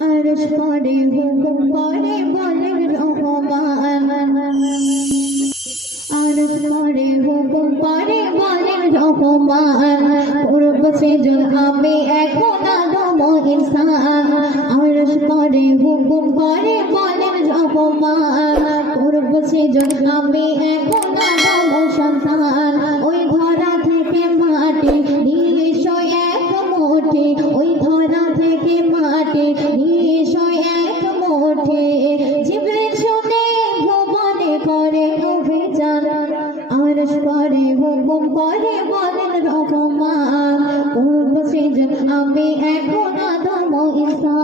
আরশ করে হুকুম করে বলেন রহমান, আরশ করে হুকুম করে বলেন রহমান। পূর্ব সেজন আমি এখন আদম ইনসান, আরশ করে হুকুম করে বলেন রহমান। পূর্ব সেজন আমি এখন আদম সন্তান। ওই ধরা থেকে মাটি নিঃস্ব এক মুঠি, ওই ধরা থেকে মাটি নিঃস্ব এক মুঠি। জিবরিল শুনে ভুবনে করে অভিযান, আরশ করে হুকুম করে বলেন রহমান। পূর্ব সেজন আমি এখন আদম ইনসান।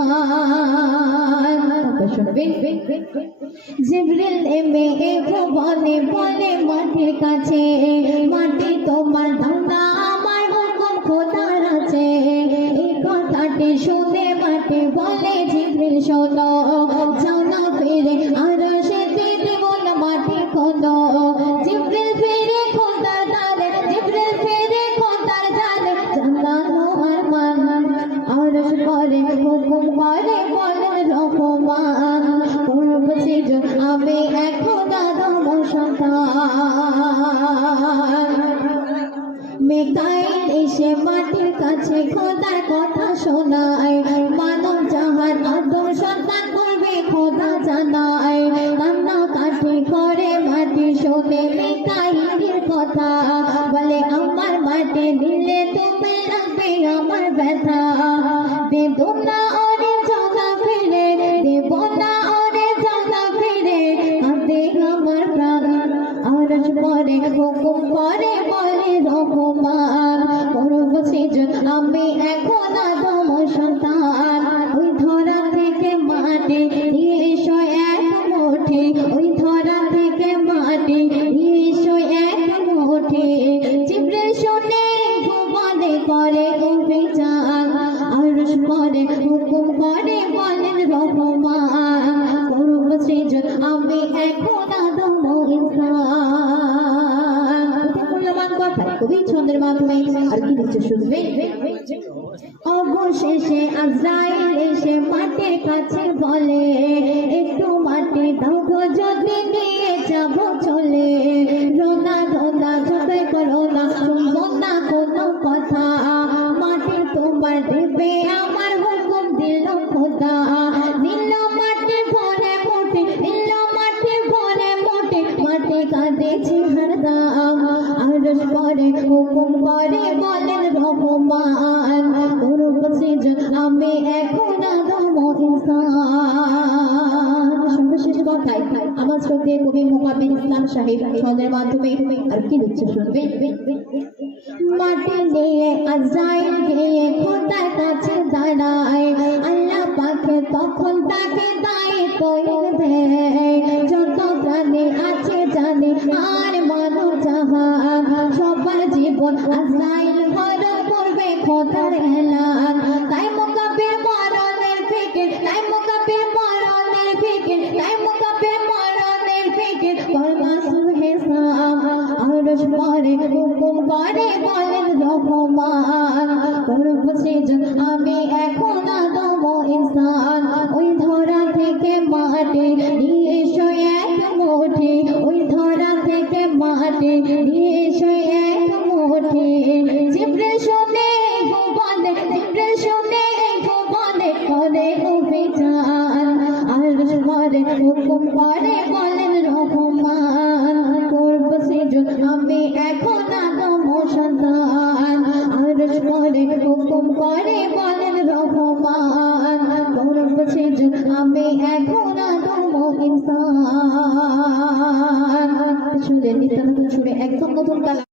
জিবরিল নেমে ভুবনে বলে মাটির কাছে, মাটি তোমার ধান্দা আমার হুকুম খোদার আছে। এই কথাটি শুনে মাটি বলে জিবরিল শোনো, যাও না ফিরে আরশেতে দেব না মাটি খোদো। জিবরিল ফিরে খোদার দ্বারে, জিবরিল ফিরে খোদার দ্বারে, জানানো আরমান। আরশ করে হুকুম করে বলেন রহমান। পূর্ব সেজন আমি এখন আদম সন্তান। মিকাইল এসে মাটির কাছে খোদার কথা শোনায়, মানব জাহান আদম সন্তান করবে খোদা জানায়। কান্না কাটি করে মাটি শোনে মিকাইলের কথা, বলে আমার মাটি দিলে তুমি লাগবে আমার ব্যথা। দেব না ওরে জাগা ফিরে, দেব না ওরে জাগা ফিরে, কাঁদে আমার প্রাণ। আরশ করে হুকুম করে বলে রহমান। পূর্ব সেজন আমি এখন আদম সন্তান। ওই ধরা থেকে মাটি নিঃস্ব এক মুঠি, ওই ধরা থেকে মাটি নিঃস্ব এক মুঠি। জিবরিল শুনে ভুবনে করে অভিযান, আরশ করে হুকুম করে বলেন রহমান। পূর্ব সেজন আমি এখন আদম ইনসান। মূল্যবান কথা কবি ছন্দের মাধ্যমে আর কি দিচ্ছে শুনবে। অবশেষে আজরাইল এসে মাটির কাছে বলে, একটু মাটি দাও গো যদি নিয়ে যাব চলে। রোনা রোনা যতই করো না শুনবো না কোনো কথা, মাটি তোমার দেবে আমার হুকুম দিল খোদা। দিল মাটি ভরে মুঠি, দিল মাটি ভরে মুঠি, মাটি কাঁদেছে হরদম। আরশ করে হুকুম করে বলেন রহমান। পূর্ব সেজন আমি এখন আদম ইনসান। সর্বশেষ কথায় আমার শ্রদ্ধে কবি মোকাব্বিল ইসলাম সাহেব ছন্দের মাধ্যমে আর কি দিচ্ছে শুনবে। মাটি নিয়ে আজরাইল গিয়ে খোদার কাছে দাঁড়ায়, আল্লাহ পাকে তখন তাকে দায়িত্ব দেয়। যত প্রাণী আছে জানে আর মানব জাহান, সবার জীবন আজরাইল হরণ করবে খোদার এলান। তাই মোকাব্বিল মরণের ফিকির, তাই মোকাব্বিল মরণের ফিকির, তাই মোকাব্বিল মরণের ফিকির করবা সুহেসাব। আরশ করে হুকুম করে বলেন রহমান। পূর্ব সেজন আমি এখন আদম ইনসান। ওই ধরা থেকে মাটি নিঃস্ব এক মুঠি, ওই ধরা থেকে মাটি নিঃস্ব এক মুঠি। জিবরিল শুনে ভুবনে, জিবরিল শুনে ভুবনে করে অভিযান, আরশ করে হুকুম করে বলেন রহমান। পূর্ব সেজন আমি এখন আদম সন্তান, আরশ করে হুকুম করে বলেন রহমান। পূর্ব সেজন আমি এখন আদম ইনসান। শুনে নিত্য নতুন সুরে একদম নতুন কালাম।